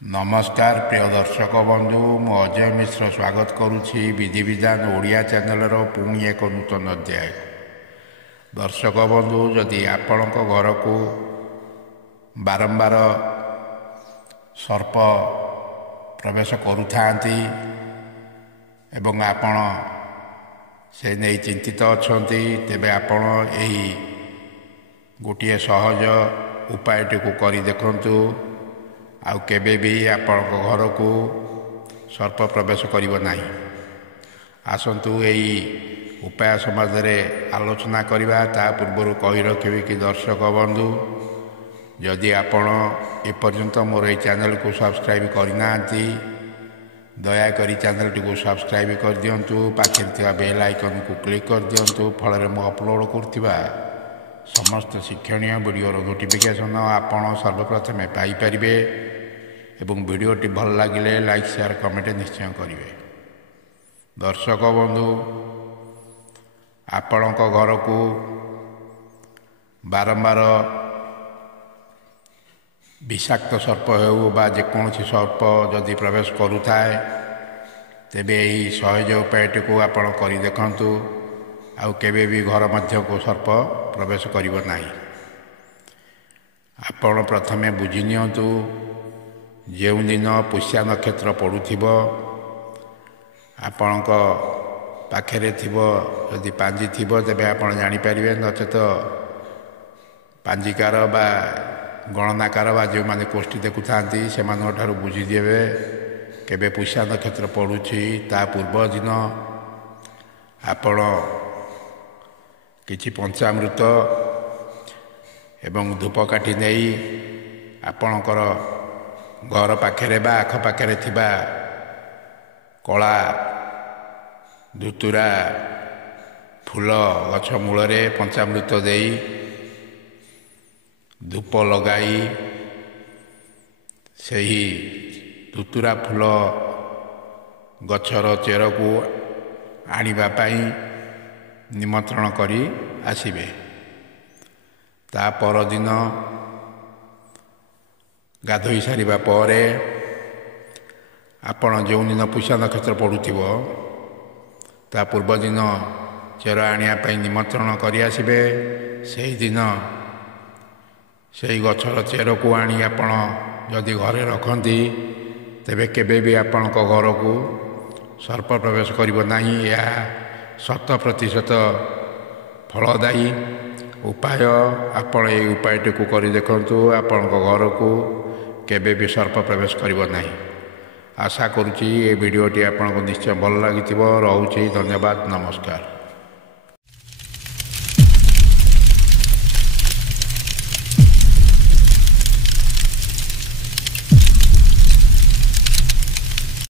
नमस्कार प्रिय दर्शक बंधु मु अजय मिश्र स्वागत करुछि विधि विधान ओडिया चैनल पुणी एक नूतन अध्याय। दर्शक बंधु जदि आपण घर को बारंबार सर्प प्रवेश करुथा एवं आपण से नहीं चिंतित अच्छा तेबे आपण यही गोटे सहज उपायटी को करी देखंतु आउ केबे भी आपण घर को सर्प प्रवेश करिबो नाही। आसंतु यही उपाय समाज रे आलोचना करिबा। ता पूर्व कहि रखिबे कि दर्शक बंधु जदि आपण एपर्यंत मोर ए चैनल को सब्सक्राइब करना दया करी चैनल टी को सब्सक्राइब कर दियंतु। पाखे थिबा बेल आइकन को क्लिक कर दियंतु। फल मु अपलोड करथिबा समस्त शिक्षणीय वीडियो नोटिफिकेशन आपण सर्वप्रथमे पाई परिबे। एवं वीडियोटी भल लगे लाइक शेयर कमेंट निश्चय करेंगे। दर्शक बंधु आपण घर को बारंबार विषाक्त सर्प हो बा जेकोसी सर्प जदि प्रवेश करुए तेबे यही सहज उपायटी को आपण कर देखंतु। आउ केबे भी घर मध्य को सर्प प्रवेश करिवो नाही। आपण प्रथमे बुझी नियंतु जो दिन पुष्या नक्षत्र पड़ुथिबो आपण पाखे थिबो जदि पांजी थिबो तेबे आपण जानि परिबे। नचेत पांजिकार बा गणनाकार बा जो माने कोष्ठी देखुता से बुझी देवे केबे पुष्या नक्षत्र पड़ुछि। ता पूर्व दिन आपण किछि पंचामृत एवं धूपकाठी नहीं आपणकर घर पाखे बा आख पाखे थिबा कला धुतुरा फूल गछ मूल पंचामृत दे धूप लगाई सही धुतुरा फूल गछर चेर को आनिबा पाई निमंत्रण करी आसिबे। ता पर दिन गाधोई सारिबा परे आपण जो दिन पुष्या नक्षत्र पड़ुथिबो ता पूर्व दिन चेर आनिया पई निमंत्रण करी आसिबे। सेही दिन सेही गछर चेर को आनी आपण जदि घरे रखंती तेबे केबे भी आपण घर को सर्प प्रवेश करिवो नाही। या 100% फलदायी उपाय। आपण ये उपायटी को करी देखंतु आपण घर को केबे भी सर्प प्रवेश करिवो नाही। आशा करुछि ये वीडियोटी आपको निश्चय भल लगी। रहूछि धन्यवाद नमस्कार।